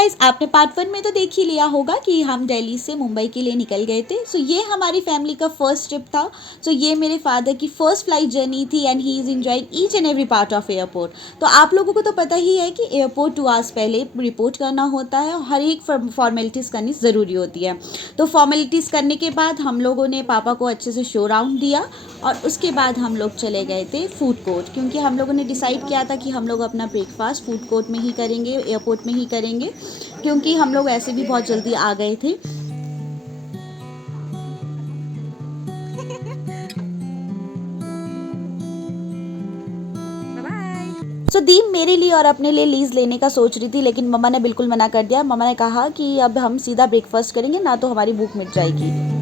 Guys, आपने part 1 में तो देख ही लिया होगा कि हम दिल्ली से मुंबई के लिए निकल गए थे। सो ये हमारी फैमिली का फर्स्ट ट्रिप था। सो ये मेरे फादर की फर्स्ट फ्लाइट जर्नी थी and he is enjoying each and every part of airport. तो आप लोगों को तो पता ही है कि एयरपोर्ट 2 आवर्स पहले रिपोर्ट करना होता है और हर एक फॉर्मेलिटीज़ करनी ज़रूरी होती है। तो फॉर्मेलिटीज़ करने के बाद हम लोगों ने पापा को अच्छे से शो राउंड दिया और उसके बाद हम लोग चले गए थे फूड कोर्ट, क्योंकि हम लोगों ने डिसाइड किया था कि हम लोग अपना ब्रेकफास्ट फूड कोर्ट में ही करेंगे, एयरपोर्ट में ही करेंगे, क्योंकि हम लोग ऐसे भी बहुत जल्दी आ गए थे। सो दीप मेरे लिए और अपने लिए लीज़ लेने का सोच रही थी, लेकिन मम्मा ने बिल्कुल मना कर दिया। मम्मा ने कहा कि अब हम सीधा ब्रेकफास्ट करेंगे, ना तो हमारी भूख मिट जाएगी।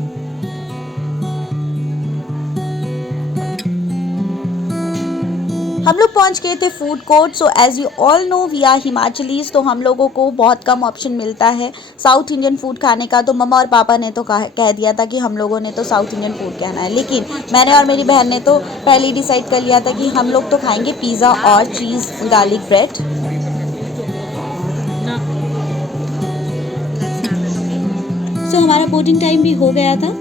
हम लोग पहुंच गए थे food court. So as you all know we are Himachalis, तो हम लोगों को बहुत कम ऑप्शन मिलता है साउथ इंडियन फूड खाने का। तो मम्मा और पापा ने तो कह दिया था कि हम लोगों ने तो साउथ इंडियन फूड कहना है, लेकिन मैंने और मेरी बहन ने तो पहले ही डिसाइड कर लिया था कि हम लोग तो खाएंगे पिज़्ज़ा और चीज़ गार्लिक ब्रेड। सो हमारा बोर्डिंग टाइम भी हो गया था,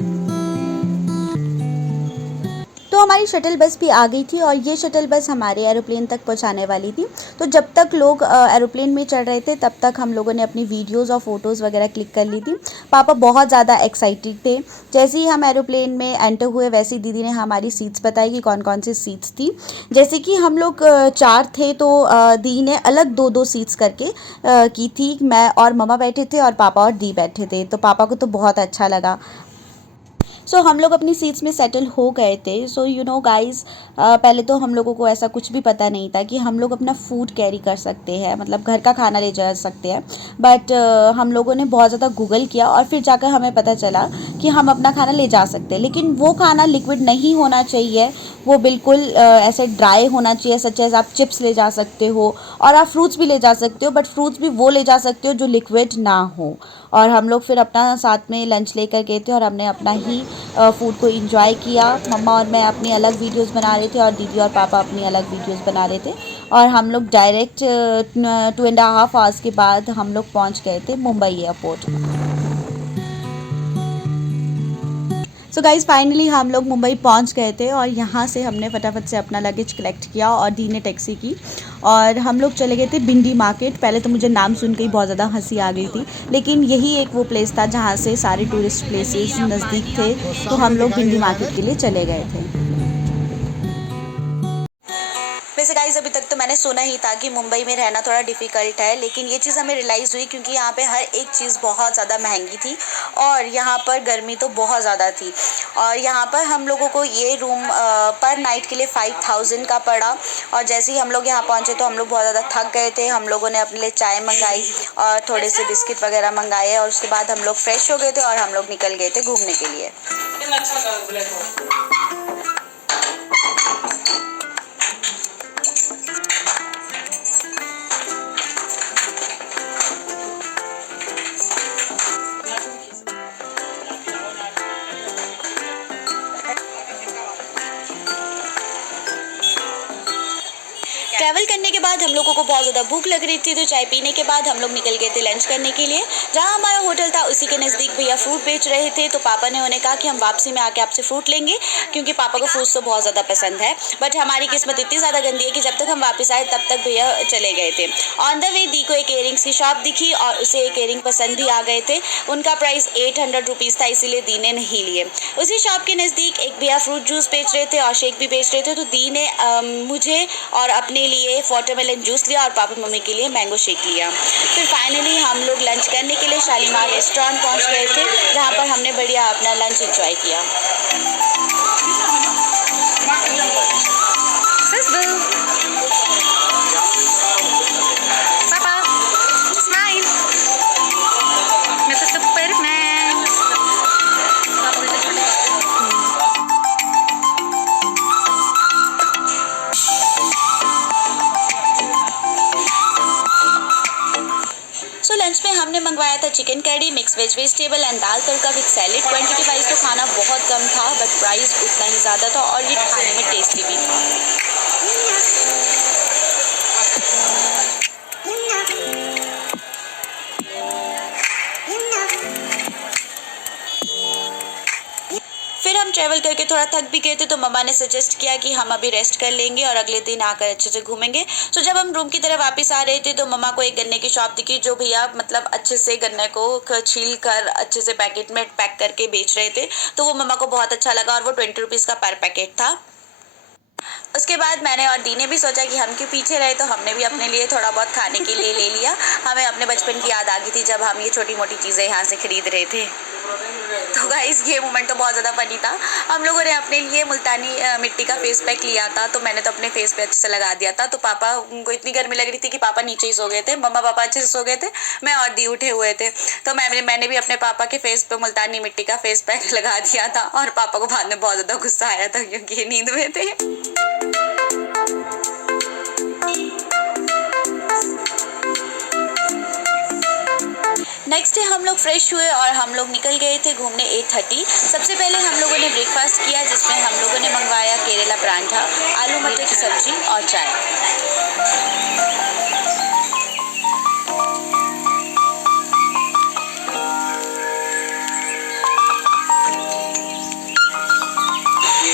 तो हमारी शटल बस भी आ गई थी और ये शटल बस हमारे एरोप्लेन तक पहुंचाने वाली थी। तो जब तक लोग एरोप्लेन में चढ़ रहे थे तब तक हम लोगों ने अपनी वीडियोस और फ़ोटोज़ वगैरह क्लिक कर ली थी। पापा बहुत ज़्यादा एक्साइटेड थे। जैसे ही हम एरोप्लेन में एंटर हुए वैसे ही दीदी ने हमारी सीट्स बताई कि कौन कौन सी सीट्स थी। जैसे कि हम लोग 4 थे, तो दी ने अलग 2-2 सीट्स करके की थी। मैं और मम्मा बैठे थे और पापा और दी बैठे थे, तो पापा को तो बहुत अच्छा लगा। सो हम लोग अपनी सीट्स में सेटल हो गए थे। सो यू नो गाइस, पहले तो हम लोगों को ऐसा कुछ भी पता नहीं था कि हम लोग अपना फूड कैरी कर सकते हैं, मतलब घर का खाना ले जा सकते हैं। बट हम लोगों ने बहुत ज़्यादा गूगल किया और फिर जाकर हमें पता चला कि हम अपना खाना ले जा सकते हैं, लेकिन वो खाना लिक्विड नहीं होना चाहिए। वो बिल्कुल ऐसे ड्राई होना चाहिए, सच एज आप चिप्स ले जा सकते हो और आप फ्रूट्स भी ले जा सकते हो, बट फ्रूट्स भी वो ले जा सकते हो जो लिक्विड ना हो। और हम लोग फिर अपना साथ में लंच लेकर गए थे और हमने अपना ही फूड को इंजॉय किया। मम्मा और मैं अपनी अलग वीडियोस बना रहे थे और दीदी और पापा अपनी अलग वीडियोस बना रहे थे। और हम लोग डायरेक्ट 2.5 आवर्स के बाद हम लोग पहुंच गए थे Mumbai airport. So guys, finally हम लोग मुंबई पहुंच गए थे और यहाँ से हमने फटाफट से अपना लगेज कलेक्ट किया और दी ने टैक्सी की और हम लोग चले गए थे भिंडी मार्केट। पहले तो मुझे नाम सुन के ही बहुत ज़्यादा हंसी आ गई थी, लेकिन यही एक वो प्लेस था जहाँ से सारे टूरिस्ट प्लेसेस नज़दीक थे, तो हम लोग भिंडी मार्केट के लिए चले गए थे। वैसे गाइस, अभी तक तो मैंने सुना ही था कि मुंबई में रहना थोड़ा डिफ़िकल्ट है, लेकिन ये चीज़ हमें रियलाइज़ हुई क्योंकि यहाँ पे हर एक चीज़ बहुत ज़्यादा महंगी थी और यहाँ पर गर्मी तो बहुत ज़्यादा थी। और यहाँ पर हम लोगों को ये रूम पर नाइट के लिए 5000 का पड़ा। और जैसे ही हम लोग यहाँ पहुँचे तो हम लोग बहुत ज़्यादा थक गए थे। हम लोगों ने अपने लिए चाय मंगाई और थोड़े से बिस्किट वगैरह मंगाए और उसके बाद हम लोग फ्रेश हो गए थे और हम लोग निकल गए थे घूमने के लिए। ट्रैवल करने के बाद हम लोगों को बहुत ज़्यादा भूख लग रही थी, तो चाय पीने के बाद हम लोग निकल गए थे लंच करने के लिए। जहाँ हमारा होटल था उसी के नज़दीक भैया फ्रूट बेच रहे थे, तो पापा ने उन्हें कहा कि हम वापसी में आके आपसे फ्रूट लेंगे, क्योंकि पापा को फ्रूट्स तो बहुत ज़्यादा पसंद है। बट हमारी किस्मत इतनी ज़्यादा गंदी है कि जब तक हम वापस आए तब तक भैया चले गए थे। ऑन द वे दी को एक इयरिंग्स की शॉप दिखी और उसे एक इयरिंग पसंद भी आ गए थे। उनका प्राइस 800 रुपीज़ था, इसीलिए दी ने नहीं लिए। उसी शॉप के नज़दीक एक भैया फ्रूट जूस बेच रहे थे और शेक भी बेच रहे थे, तो दी ने मुझे और अपने लिए वाटरमेलन जूस लिया और पापा मम्मी के लिए मैंगो शेक लिया। फिर फाइनली हम लोग लंच करने के लिए शालीमार रेस्टोरेंट पहुंच गए थे, जहां पर हमने बढ़िया अपना लंच एंजॉय किया। सो लंच में हमने मंगवाया था chicken curry, mix veg vegetable and dal tadka with salad. Quantity wise तो खाना बहुत कम था, बट प्राइस उतना ही ज़्यादा था और ये खाने में टेस्टी भी था। थोड़ा थक भी गए थे तो मम्मा ने सजेस्ट किया कि हम अभी रेस्ट कर लेंगे और अगले दिन आकर अच्छे से घूमेंगे। तो जब हम रूम की तरफ वापस आ रहे थे तो मम्मा को एक गन्ने की शॉप दिखी, जो भैया मतलब अच्छे से गन्ने को छील कर अच्छे से पैकेट में पैक करके बेच रहे थे। तो वो मम्मा को बहुत अच्छा लगा और वो 20 रुपीज़ का पर पैकेट था। उसके बाद मैंने और दी ने भी सोचा कि हम क्यों पीछे रहे, तो हमने भी अपने लिए थोड़ा बहुत खाने के लिए ले लिया। हमें अपने बचपन की याद आ गई थी जब हम ये छोटी मोटी चीज़ें यहाँ से खरीद रहे थे। तो गाइस ये मोमेंट तो बहुत ज़्यादा फनी था। हम लोगों ने अपने लिए मुल्तानी मिट्टी का फेस पैक लिया था, तो मैंने तो अपने फेस पे अच्छे से लगा दिया था। तो पापा को इतनी गर्मी लग रही थी कि पापा नीचे ही सो गए थे, मम्मा पापा अच्छे से सो गए थे, मैं और दी उठे हुए थे। तो मैंने भी अपने पापा के फेस पे मुल्तानी मिट्टी का फेस पैक लगा दिया था और पापा को बाद में बहुत ज़्यादा गुस्सा आया था क्योंकि ये नींद में थे। नेक्स्ट डे हम लोग फ्रेश हुए और हम लोग निकल गए थे घूमने 8:30। सबसे पहले हम लोगों ने ब्रेकफास्ट किया, जिसमें हम लोगों ने मंगवाया केरला परांठा, आलू मटर की सब्जी और चाय।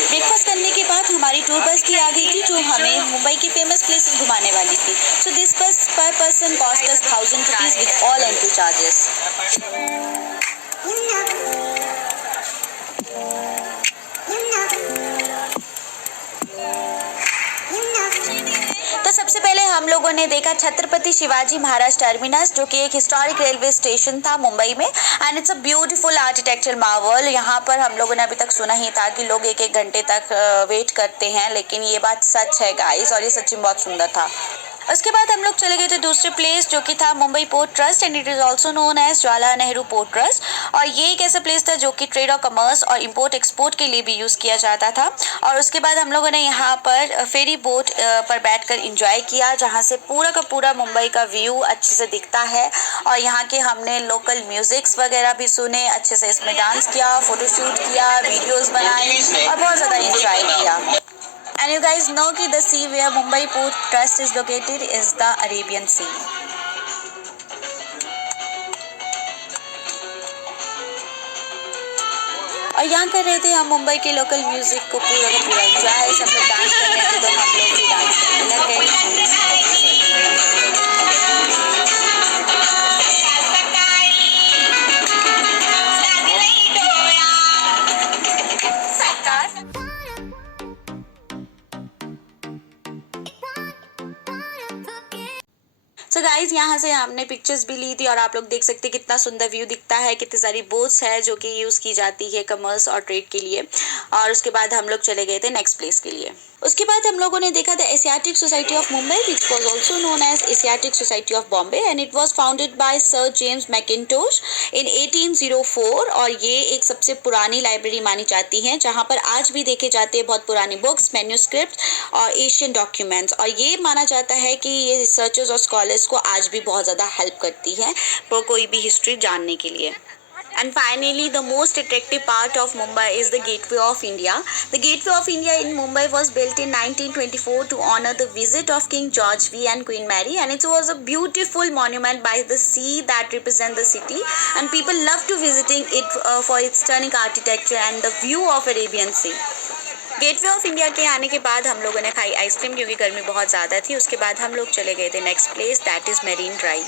ब्रेकफास्ट करने के बाद हमारी टूर बस भी आ गई थी, जो हमें मुंबई की फेमस प्लेसेस घुमाने वाली थी। सो दिस बस पर person cost us 1000 rupees with all entry charges. तो सबसे पहले हम लोगों ने देखा छत्रपति शिवाजी महाराज टर्मिनस, जो कि एक हिस्टोरिक रेलवे स्टेशन था मुंबई में, and it's a beautiful architecture Marvel. यहाँ पर हम लोगों ने अभी तक सुना ही था कि लोग एक एक घंटे तक वेट करते हैं, लेकिन ये बात सच है गाइस, और ये सच्ची में बहुत सुंदर था। उसके बाद हम लोग चले गए थे दूसरे प्लेस, जो कि था Mumbai port trust, and it is also known as Jawaharlal Nehru port trust. और ये एक ऐसा प्लेस था जो कि ट्रेड और कमर्स और इंपोर्ट एक्सपोर्ट के लिए भी यूज़ किया जाता था। और उसके बाद हम लोगों ने यहाँ पर फेरी बोट पर बैठकर एंजॉय किया, जहाँ से पूरा का पूरा मुंबई का व्यू अच्छे से दिखता है। और यहाँ के हमने लोकल म्यूज़िक्स वगैरह भी सुने, अच्छे से इसमें डांस किया, फ़ोटोशूट किया, वीडियोज़ बनाई और बहुत ज़्यादा इंजॉय किया। And you guys know कि the sea where Mumbai Port Trust is located is the Arabian Sea. और यहाँ कर रहे थे हम मुंबई के लोकल म्यूजिक को पूरा का पूरा एंजॉय। सब लोग डांस कर रहे थे तो हम लोग भी डांस करने लग गए। सो गाइज यहाँ से हमने पिक्चर्स भी ली थी और आप लोग देख सकते हैं कितना सुंदर व्यू दिखता है, कितनी सारी बोट्स है जो कि यूज़ की जाती है कमर्स और ट्रेड के लिए। और उसके बाद हम लोग चले गए थे नेक्स्ट प्लेस के लिए। उसके बाद हम लोगों ने देखा था Asiatic society of Mumbai, which was also known as Asiatic society of Bombay, and it was founded by sir James Mackintosh in 1804। और ये एक सबसे पुरानी लाइब्रेरी मानी जाती है, जहाँ पर आज भी देखे जाते हैं बहुत पुरानी बुक्स, मैन्यूस्क्रिप्ट और एशियन डॉक्यूमेंट्स। और ये माना जाता है कि ये रिसर्चर्स और स्कॉलर्स को आज भी बहुत ज़्यादा हेल्प करती है कोई भी हिस्ट्री जानने के लिए। And finally, the most attractive part of Mumbai is the Gateway of India. The Gateway of India in Mumbai was built in 1924 to honor the visit of King George V and Queen Mary, and it was a beautiful monument by the sea that represents the city, and people love to visiting it for its stunning architecture and the view of Arabian Sea. Gateway of India के आने के बाद हम लोगों ने खाई ice cream, क्योंकि गर्मी बहुत ज़्यादा थी। उसके बाद हम लोग चले गए थे next place, that is marine drive.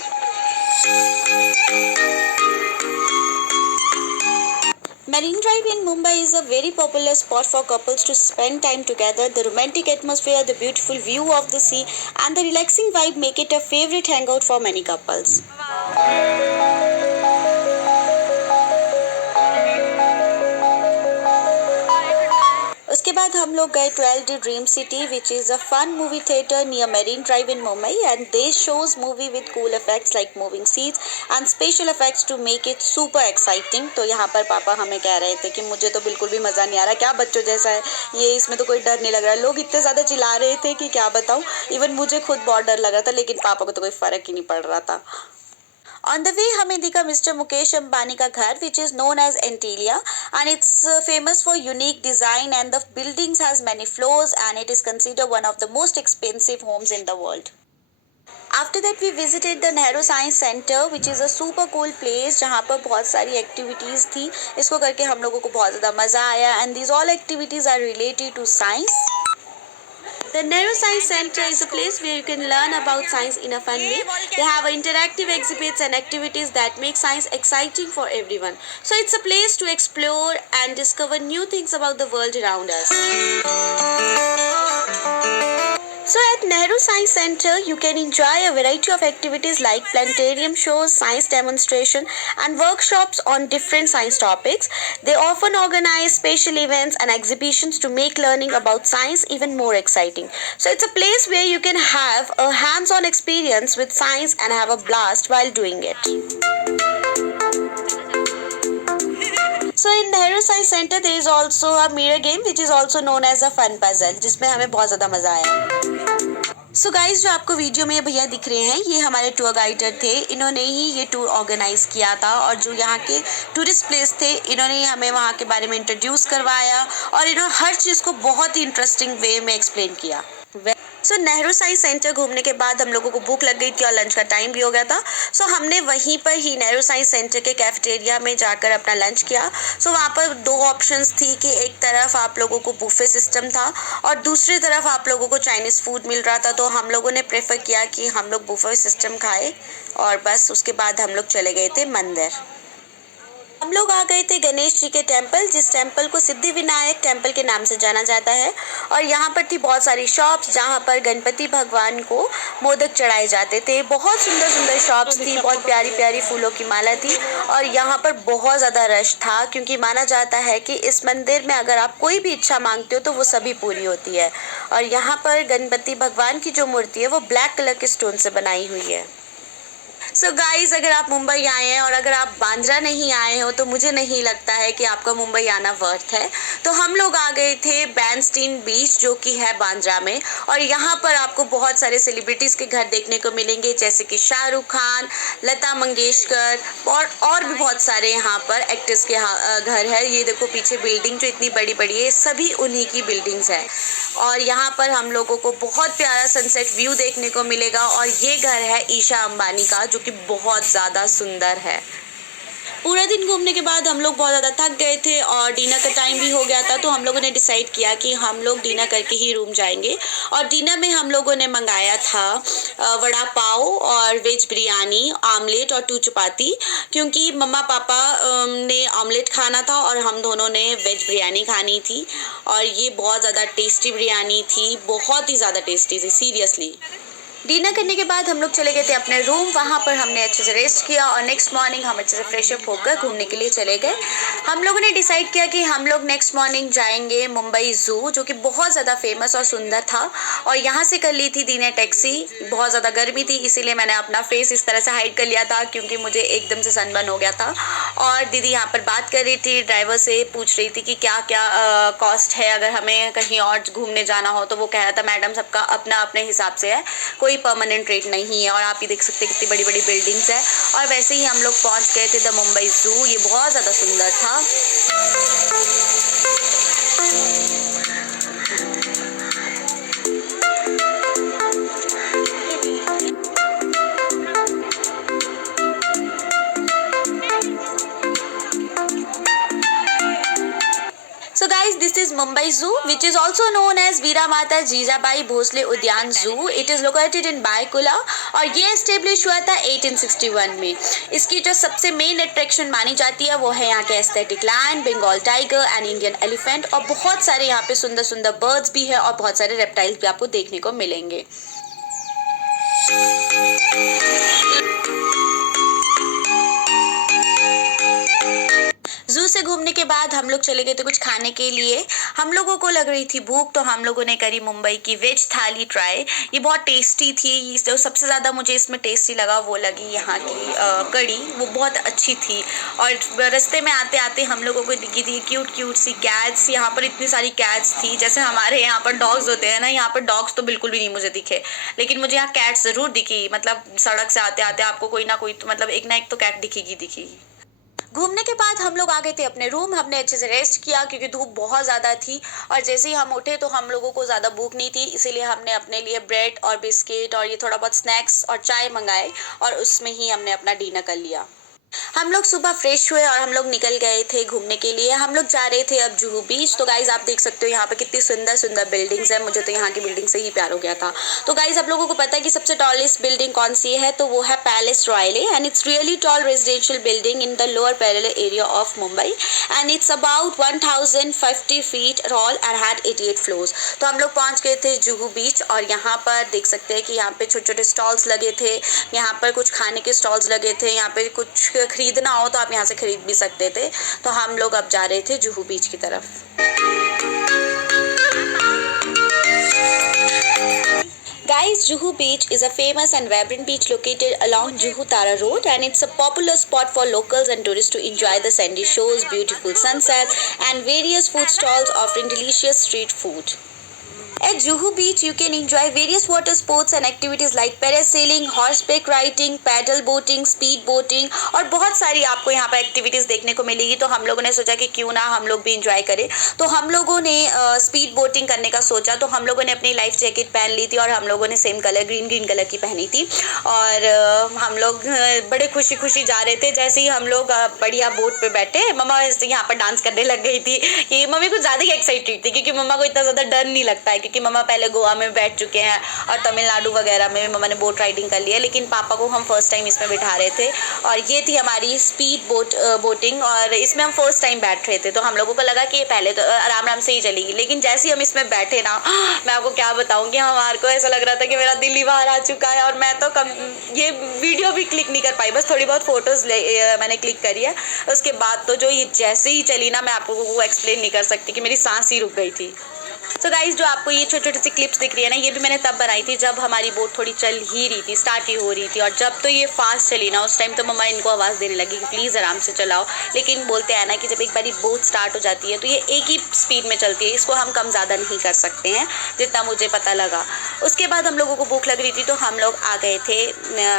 Marine Drive in Mumbai is a very popular spot for couples to spend time together. The romantic atmosphere, the beautiful view of the sea, and the relaxing vibe make it a favorite hangout for many couples. उसके बाद हम लोग गए 12D dream city, which is a fun movie theatre near Marine Drive in Mumbai, and they shows movie with cool effects like moving seats and special effects to make it super exciting. तो यहाँ पर पापा हमें कह रहे थे कि मुझे तो बिल्कुल भी मज़ा नहीं आ रहा, क्या बच्चों जैसा है ये, इसमें तो कोई डर नहीं लग रहा। लोग इतने ज़्यादा चिल्ला रहे थे कि क्या बताऊँ, इवन मुझे खुद बहुत डर लग रहा था, लेकिन पापा को तो कोई फ़र्क ही नहीं पड़ रहा था। On the way हमें दिखा मिस्टर मुकेश अंबानी का घर, which is known as Antilia, and it's famous for unique design, and the buildings has many floors, and it is considered one of the most expensive homes in the world. After that we visited the Nehru science centre which is a super cool place, जहाँ पर बहुत सारी activities थी। इसको करके हम लोगों को बहुत ज़्यादा मज़ा आया and these all activities are related to science. The Nehru Science Center is a place where you can learn about science in a fun way. They have interactive exhibits and activities that make science exciting for everyone. So it's a place to explore and discover new things about the world around us. So at Nehru Science Center, you can enjoy a variety of activities like planetarium shows, science demonstration, and workshops on different science topics. They often organize special events and exhibitions to make learning about science even more exciting. So it's a place where you can have a hands-on experience with science and have a blast while doing it. So in Nehru Science Center there is also a mirror game which is also known as a fun puzzle, जिसमें हमें बहुत ज़्यादा मज़ा आया। So guys, जो आपको video में भैया दिख रहे हैं ये हमारे टूर गाइडर थे। इन्होंने ही ये टूर ऑर्गेनाइज किया था और जो यहाँ के टूरिस्ट प्लेस थे इन्होंने हमें वहाँ के बारे में इंट्रोड्यूस करवाया और इन्होंने हर चीज़ को बहुत ही इंटरेस्टिंग वे में एक्सप्लेन किया। सो नेहरू साइंस सेंटर घूमने के बाद हम लोगों को भूख लग गई थी और लंच का टाइम भी हो गया था। सो हमने वहीं पर ही नेहरू साइंस सेंटर के कैफेटेरिया में जाकर अपना लंच किया। सो वहाँ पर दो ऑप्शंस थी कि एक तरफ आप लोगों को बुफे सिस्टम था और दूसरी तरफ आप लोगों को चाइनीज़ फूड मिल रहा था। तो हम लोगों ने प्रेफर किया कि हम लोग बुफे सिस्टम खाए और बस उसके बाद हम लोग चले गए थे मंदिर। हम लोग आ गए थे गणेश जी के टेम्पल, जिस टेम्पल को सिद्धि विनायक टेम्पल के नाम से जाना जाता है। और यहाँ पर थी बहुत सारी शॉप्स जहाँ पर गणपति भगवान को मोदक चढ़ाए जाते थे। बहुत सुंदर सुंदर शॉप्स थी, बहुत प्यारी प्यारी फूलों की माला थी और यहाँ पर बहुत ज़्यादा रश था क्योंकि माना जाता है कि इस मंदिर में अगर आप कोई भी इच्छा मांगते हो तो वो सभी पूरी होती है। और यहाँ पर गणपति भगवान की जो मूर्ति है वो ब्लैक कलर के स्टोन से बनाई हुई है। सो गाइज, अगर आप मुंबई आए हैं और अगर आप बांद्रा नहीं आए हो तो मुझे नहीं लगता है कि आपका मुंबई आना वर्थ है। तो हम लोग आ गए थे बैंडस्टीन बीच जो कि है बांद्रा में और यहाँ पर आपको बहुत सारे सेलिब्रिटीज़ के घर देखने को मिलेंगे जैसे कि शाहरुख खान, लता मंगेशकर और भी बहुत सारे यहाँ पर एक्टर्स के घर है। ये देखो पीछे बिल्डिंग जो इतनी बड़ी बड़ी है सभी उन्हीं की बिल्डिंग्स है और यहाँ पर हम लोगों को बहुत प्यारा सनसेट व्यू देखने को मिलेगा। और ये घर है ईशा अंबानी का जो कि बहुत ज़्यादा सुंदर है। पूरा दिन घूमने के बाद हम लोग बहुत ज़्यादा थक गए थे और डिनर का टाइम भी हो गया था। तो हम लोगों ने डिसाइड किया कि हम लोग डिनर करके ही रूम जाएंगे और डिनर में हम लोगों ने मंगाया था वड़ा पाव और वेज बिरयानी, आमलेट और 2 चपाती, क्योंकि मम्मा पापा ने आमलेट खाना था और हम दोनों ने वेज बिरयानी खानी थी। और ये बहुत ज़्यादा टेस्टी बिरयानी थी, बहुत ही ज़्यादा टेस्टी थी सीरियसली। डिनर करने के बाद हम लोग चले गए थे अपने रूम। वहाँ पर हमने अच्छे से रेस्ट किया और नेक्स्ट मॉर्निंग हम अच्छे से फ्रेशअप होकर घूमने के लिए चले गए। हम लोगों ने डिसाइड किया कि हम लोग नेक्स्ट मॉर्निंग जाएंगे मुंबई ज़ू जो कि बहुत ज़्यादा फेमस और सुंदर था और यहाँ से कर ली थी दी ने टैक्सी। बहुत ज़्यादा गर्मी थी इसीलिए मैंने अपना फेस इस तरह से हाइड कर लिया था क्योंकि मुझे एकदम से सनबर्न हो गया था। और दीदी यहाँ पर बात कर रही थी, ड्राइवर से पूछ रही थी कि क्या क्या कॉस्ट है अगर हमें कहीं और घूमने जाना हो। तो वो कह रहा था मैडम सबका अपना अपने हिसाब से है, कोई परमानेंट रेट नहीं है। और आप ये देख सकते हैं कितनी बड़ी बड़ी बिल्डिंग्स है। और वैसे ही हम लोग पहुंच गए थे द मुंबई ज़ू। ये बहुत ज़्यादा सुंदर था। So guys, this is Mumbai Zoo, which is also known as Veera Mata Jijabai Bhosle Udyan Zoo. It is located in Baikula और ये एस्टेब्लिश हुआ था 1861 में। इसकी जो सबसे मेन अट्रैक्शन मानी जाती है वो है यहाँ के Asiatic lion, Bengal tiger and Indian elephant. और बहुत सारे यहाँ पे सुंदर सुंदर बर्ड्स भी है और बहुत सारे रेप्टाइल्स भी आपको देखने को मिलेंगे। ज़ू से घूमने के बाद हम लोग चले गए थे कुछ खाने के लिए। हम लोगों को लग रही थी भूख तो हम लोगों ने करी मुंबई की वेज थाली ट्राई। ये बहुत टेस्टी थी। जो सबसे ज़्यादा मुझे इसमें टेस्टी लगा वो लगी यहाँ की कड़ी, वो बहुत अच्छी थी। और रास्ते में आते आते हम लोगों को दिखी थी क्यूट क्यूट सी कैट्स। यहाँ पर इतनी सारी कैट्स थी, जैसे हमारे यहाँ पर डॉग्स होते हैं ना, यहाँ पर डॉग्स तो बिल्कुल भी नहीं मुझे दिखे, लेकिन मुझे यहाँ कैट्स ज़रूर दिखी। मतलब सड़क से आते आते आपको कोई ना कोई तो मतलब एक ना एक तो कैट दिखेगी। घूमने के बाद हम लोग आ गए थे अपने रूम। हमने अच्छे से रेस्ट किया क्योंकि धूप बहुत ज़्यादा थी और जैसे ही हम उठे तो हम लोगों को ज़्यादा भूख नहीं थी, इसीलिए हमने अपने लिए ब्रेड और बिस्किट और ये थोड़ा बहुत स्नैक्स और चाय मंगाए और उसमें ही हमने अपना डिनर कर लिया। हम लोग सुबह फ्रेश हुए और हम लोग निकल गए थे घूमने के लिए। हम लोग जा रहे थे अब जुहू बीच। तो गाइज आप देख सकते हो यहाँ पे कितनी सुंदर सुंदर बिल्डिंग्स है। मुझे तो यहाँ की बिल्डिंग से ही प्यार हो गया था। तो गाइज आप लोगों को पता है कि सबसे टॉलेस्ट बिल्डिंग कौन सी है, तो वो है palace royal and it's really tall residential building in the Lower Parel area of Mumbai and it's about 1050 feet tall and had 88 floors. तो हम लोग पहुँच गए थे जुहू बीच और यहाँ पर देख सकते हैं कि यहाँ पे छोटे छोटे स्टॉल्स लगे थे। यहाँ पर कुछ खाने के स्टॉल्स लगे थे। यहाँ पे कुछ खरीदना हो तो आप यहाँ से खरीद भी सकते थे। तो हम लोग अब जा रहे थे जुहू बीच की तरफ। Guys, Juhu Beach is a famous and vibrant beach located along Juhu Tara Road and it's a popular spot for locals and tourists to enjoy the sandy shores, beautiful sunsets and various food stalls offering delicious street food. At Juhu Beach, you can enjoy various water sports and activities like parasailing, horseback riding, paddle boating, speed boating और बहुत सारी आपको यहाँ पर activities देखने को मिलेगी। तो हम लोगों ने सोचा कि क्यों ना हम लोग भी इंजॉय करें। तो हम लोगों ने स्पीड बोटिंग करने का सोचा। तो हम लोगों ने अपनी लाइफ जैकेट पहन ली थी और हम लोगों ने सेम कलर ग्रीन कलर की पहनी थी और हम लोग बड़े खुशी खुशी जा रहे थे। जैसे ही हम लोग बढ़िया बोट पे बैठे, मम्मा यहाँ पर डांस करने लग गई थी कि मम्मी कुछ ज़्यादा ही एक्साइटेड थी क्योंकि मम्मा को इतना ज़्यादा डर नहीं लगता है क्योंकि मम्मा पहले गोवा में बैठ चुके हैं और तमिलनाडु वगैरह में मम्मा ने बोट राइडिंग कर ली है। लेकिन पापा को हम फर्स्ट टाइम इसमें बिठा रहे थे और ये थी हमारी स्पीड बोटिंग और इसमें हम फर्स्ट टाइम बैठ रहे थे। तो हम लोगों को लगा कि ये पहले तो आराम आराम से ही चलेगी, लेकिन जैसे ही हम इसमें बैठे ना, मैं आपको क्या बताऊँ कि हमारे को ऐसा लग रहा था कि मेरा दिल ही बाहर आ चुका है और मैं तो ये वीडियो भी क्लिक नहीं कर पाई, बस थोड़ी बहुत फ़ोटोज़ मैंने क्लिक करी है। उसके बाद तो जो ये जैसे ही चली ना, मैं आपको वो एक्सप्लेन नहीं कर सकती कि मेरी सांस ही रुक गई थी। तो गाइज़ जो आपको ये छोटी छोटी सी क्लिप्स दिख रही है ना, ये भी मैंने तब बनाई थी जब हमारी बोट थोड़ी चल ही रही थी, स्टार्ट ही हो रही थी। और जब तो ये फास्ट चली ना, उस टाइम तो मम्मा इनको आवाज़ देने लगी कि प्लीज़ आराम से चलाओ। लेकिन बोलते हैं ना कि जब एक बारी बोट स्टार्ट हो जाती है तो ये एक ही स्पीड में चलती है, इसको हम कम ज़्यादा नहीं कर सकते हैं, जितना मुझे पता लगा। उसके बाद हम लोगों को भूख लग रही थी तो हम लोग आ गए थे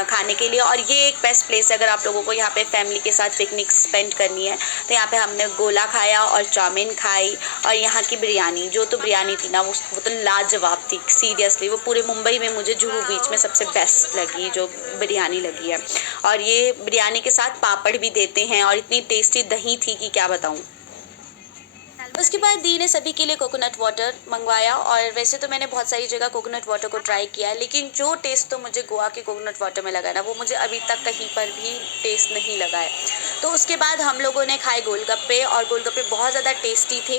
खाने के लिए और ये एक बेस्ट प्लेस है अगर आप लोगों को यहाँ पे फैमिली के साथ पिकनिक स्पेंड करनी है। तो यहाँ पे हमने गोला खाया और चाउमीन खाई और यहाँ की बिरयानी, जो तो बिरयानी थी ना वो तो लाजवाब थी। सीरियसली वो पूरे मुंबई में मुझे जुहू बीच में सबसे बेस्ट लगी जो बिरयानी लगी है। और ये बिरयानी के साथ पापड़ भी देते हैं और इतनी टेस्टी दही थी कि क्या बताऊँ। उसके बाद दी ने सभी के लिए कोकोनट वाटर मंगवाया और वैसे तो मैंने बहुत सारी जगह कोकोनट वाटर को ट्राई किया है, लेकिन जो टेस्ट तो मुझे गोवा के कोकोनट वाटर में लगा ना, वो मुझे अभी तक कहीं पर भी टेस्ट नहीं लगा है। तो उसके बाद हम लोगों ने खाए गोलगप्पे और गोलगप्पे बहुत ज़्यादा टेस्टी थे।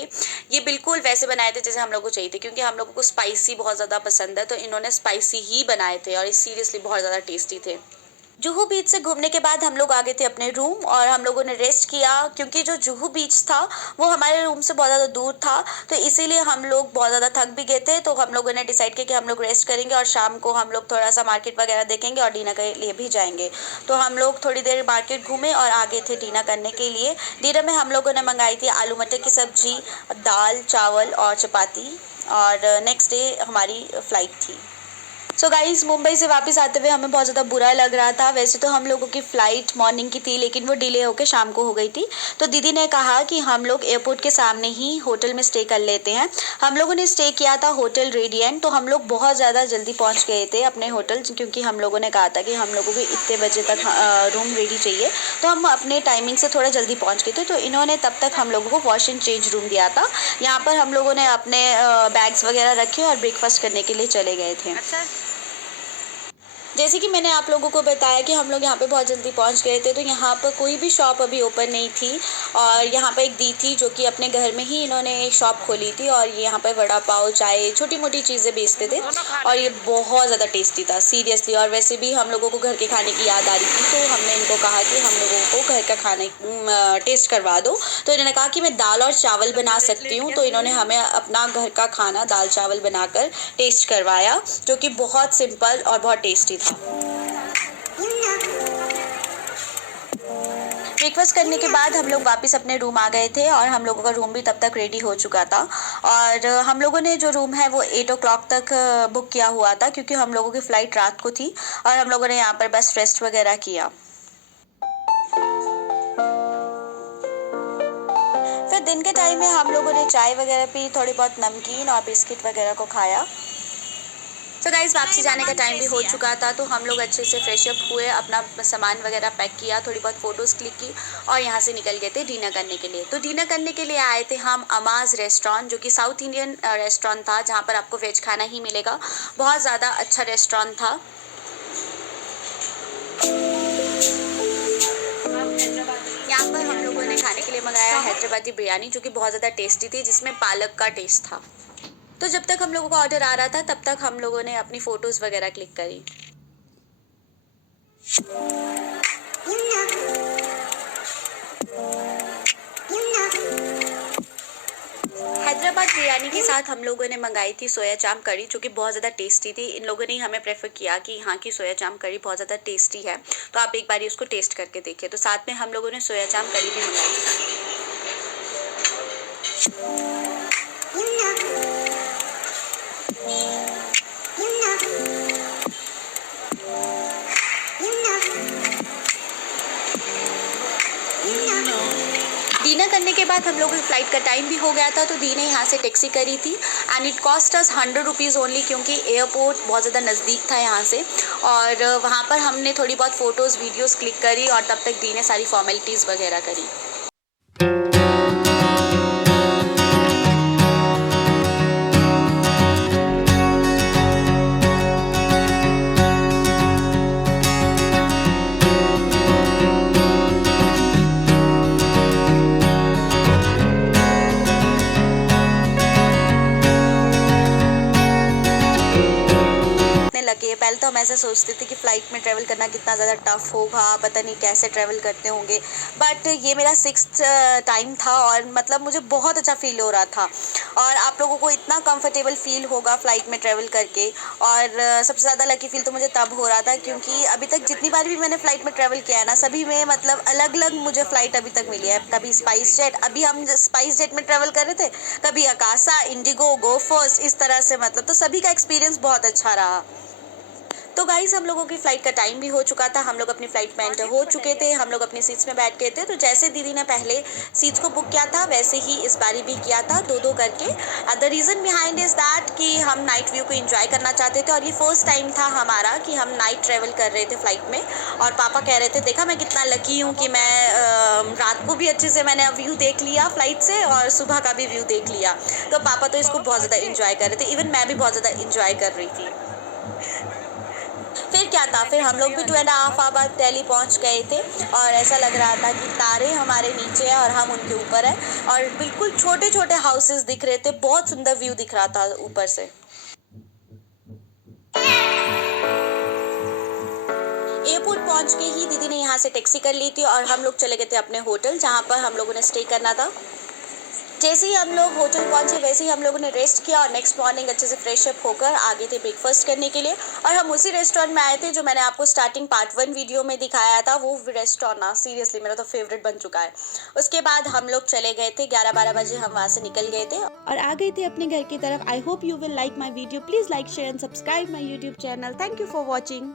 ये बिल्कुल वैसे बनाए थे जैसे हम लोगों को चाहिए थे, क्योंकि हम लोगों को स्पाइसी बहुत ज़्यादा पसंद है, तो इन्होंने स्पाइसी ही बनाए थे और ये सीरियसली बहुत ज़्यादा टेस्टी थे। जुहू बीच से घूमने के बाद हम लोग आ गए थे अपने रूम और हम लोगों ने रेस्ट किया क्योंकि जो जुहू बीच था वो हमारे रूम से बहुत ज़्यादा दूर था, तो इसीलिए हम लोग बहुत ज़्यादा थक भी गए थे। तो हम लोगों ने डिसाइड किया कि हम लोग रेस्ट करेंगे और शाम को हम लोग थोड़ा सा मार्केट वगैरह देखेंगे और डिनर के लिए भी जाएंगे। तो हम लोग थोड़ी देर मार्केट घूमे और आ गए थे डिनर करने के लिए। डिनर में हम लोगों ने मंगाई थी आलू मटर की सब्ज़ी, दाल चावल और चपाती और नेक्स्ट डे हमारी फ़्लाइट थी। सो गाइज़ मुंबई से वापस आते हुए हमें बहुत ज़्यादा बुरा लग रहा था। वैसे तो हम लोगों की फ़्लाइट मॉर्निंग की थी, लेकिन वो डिले होकर शाम को हो गई थी। तो दीदी ने कहा कि हम लोग एयरपोर्ट के सामने ही होटल में स्टे कर लेते हैं। हम लोगों ने स्टे किया था होटल रेडियंट। तो हम लोग बहुत ज़्यादा जल्दी पहुँच गए थे अपने होटल, क्योंकि हम लोगों ने कहा था कि हम लोगों को इतने बजे तक रूम रेडी चाहिए। तो हम अपने टाइमिंग से थोड़ा जल्दी पहुँच गए थे। तो इन्होंने तब तक हम लोगों को वॉश एंड चेंज रूम दिया था। यहाँ पर हम लोगों ने अपने बैग्स वगैरह रखे और ब्रेकफास्ट करने के लिए चले गए थे। अच्छा, जैसे कि मैंने आप लोगों को बताया कि हम लोग यहाँ पे बहुत जल्दी पहुँच गए थे, तो यहाँ पर कोई भी शॉप अभी ओपन नहीं थी और यहाँ पे एक दी थी जो कि अपने घर में ही इन्होंने एक शॉप खोली थी और ये यहाँ पे वड़ा पाव, चाय, छोटी मोटी चीज़ें बेचते थे और ये बहुत ज़्यादा टेस्टी था सीरियसली। और वैसे भी हम लोगों को घर के खाने की याद आ रही थी, तो हमने इनको कहा कि हम लोगों को घर का खाना टेस्ट करवा दो। तो इन्होंने कहा कि मैं दाल और चावल बना सकती हूँ। तो इन्होंने हमें अपना घर का खाना दाल चावल बनाकर टेस्ट करवाया, जो कि बहुत सिंपल और बहुत टेस्टी था। ब्रेकफास्ट करने के बाद हम लोग वापस अपने रूम आ गए थे और हम लोगों का रूम भी तब तक रेडी हो चुका था। और हम लोगों ने जो रूम है वो 8 o'clock तक बुक किया हुआ था, क्योंकि हम लोगों की फ़्लाइट रात को थी और हम लोगों ने यहाँ पर बस रेस्ट वगैरह किया। दिन के टाइम में हम लोगों ने चाय वगैरह पी, थोड़ी बहुत नमकीन और बिस्किट वगैरह को खाया। तो गाइस वापसी जाने का टाइम भी हो चुका था, तो हम लोग अच्छे से फ्रेश अप हुए, अपना सामान वगैरह पैक किया, थोड़ी बहुत फ़ोटोज़ क्लिक की और यहाँ से निकल गए थे डिनर करने के लिए। तो डिनर करने के लिए आए थे हम अमाज़ रेस्टोरेंट, जो कि साउथ इंडियन रेस्टोरेंट था, जहाँ पर आपको वेज खाना ही मिलेगा। बहुत ज़्यादा अच्छा रेस्टोरेंट था। यहाँ पर हम लोगों ने खाने के लिए मंगाया हैदराबादी बिरयानी, जो कि बहुत ज़्यादा टेस्टी थी, जिसमें पालक का टेस्ट था। तो जब तक हम लोगों का ऑर्डर आ रहा था, तब तक हम लोगों ने अपनी फ़ोटोज़ वगैरह क्लिक करी। हैदराबाद बिरयानी के साथ हम लोगों ने मंगाई थी सोया चाप करी, जो कि बहुत ज़्यादा टेस्टी थी। इन लोगों ने ही हमें प्रेफर किया कि यहाँ की सोया चाप करी बहुत ज़्यादा टेस्टी है, तो आप एक बार उसको टेस्ट करके देखिए। तो साथ में हम लोगों ने सोया चाप करी भी मंगाई। डिनर करने के बाद हम लोगों की फ़्लाइट का टाइम भी हो गया था, तो दी ने यहाँ से टैक्सी करी थी and it cost us 100 rupees only, क्योंकि एयरपोर्ट बहुत ज़्यादा नज़दीक था यहाँ से। और वहाँ पर हमने थोड़ी बहुत फ़ोटोज़ वीडियोज़ क्लिक करी और तब तक दी ने सारी फॉर्मेलिटीज़ वगैरह करी। लगे पहले तो हम ऐसा सोचते थे कि फ़्लाइट में ट्रैवल करना कितना ज़्यादा टफ़ होगा, पता नहीं कैसे ट्रैवल करते होंगे, बट ये मेरा 6th टाइम था और मतलब मुझे बहुत अच्छा फ़ील हो रहा था। और आप लोगों को इतना कंफर्टेबल फ़ील होगा फ़्लाइट में ट्रैवल करके। और सबसे ज़्यादा लकी फ़ील तो मुझे तब हो रहा था, क्योंकि अभी तक जितनी बार भी मैंने फ़्लाइट में ट्रैवल किया है ना, सभी में मतलब अलग अलग मुझे फ़्लाइट अभी तक मिली है। कभी स्पाइस जेट, अभी हम स्पाइस जेट में ट्रैवल कर रहे थे, कभी आकाशा, इंडिगो, गोफर्स, इस तरह से मतलब तो सभी का एक्सपीरियंस बहुत अच्छा रहा। तो गाइस हम लोगों की फ़्लाइट का टाइम भी हो चुका था, हम लोग अपनी फ़्लाइट में एंटर हो चुके थे, हम लोग अपनी सीट्स में बैठ गए थे। तो जैसे दीदी ने पहले सीट्स को बुक किया था, वैसे ही इस बारी भी किया था, दो करके। The reason behind is that कि हम नाइट व्यू को एंजॉय करना चाहते थे और ये फर्स्ट टाइम था हमारा कि हम नाइट ट्रैवल कर रहे थे फ़्लाइट में। और पापा कह रहे थे, देखा मैं कितना लकी हूँ कि मैं रात को भी अच्छे से मैंने व्यू देख लिया फ़्लाइट से और सुबह का भी व्यू देख लिया। तो पापा तो इसको बहुत ज़्यादा इंजॉय कर रहे थे, इवन मैं भी बहुत ज़्यादा इंजॉय कर रही थी। फिर क्या था, फिर हम लोग भी 2.5 आवर बाद दिल्ली पहुंच गए थे और ऐसा लग रहा था कि तारे हमारे नीचे हैं और हम उनके ऊपर हैं और बिल्कुल छोटे छोटे हाउसेस दिख रहे थे, बहुत सुंदर व्यू दिख रहा था ऊपर से। एयरपोर्ट पहुंच के ही दीदी ने यहाँ से टैक्सी कर ली थी और हम लोग चले गए थे अपने होटल, जहाँ पर हम लोगों ने स्टे करना था। जैसे ही हम लोग होटल पहुंचे, वैसे ही हम लोगों ने रेस्ट किया और नेक्स्ट मॉर्निंग अच्छे से फ्रेश अप होकर आगे थे ब्रेकफास्ट करने के लिए। और हम उसी रेस्टोरेंट में आए थे जो मैंने आपको स्टार्टिंग पार्ट 1 वीडियो में दिखाया था। वो रेस्टोरेंट ना सीरियसली मेरा तो फेवरेट बन चुका है। उसके बाद हम लोग चले गए थे 11-12 बजे, हम वहाँ से निकल गए थे और आ गए थे अपने घर की तरफ। I hope you will like my video. Please like, share and subscribe my YouTube channel. Thank you for watching.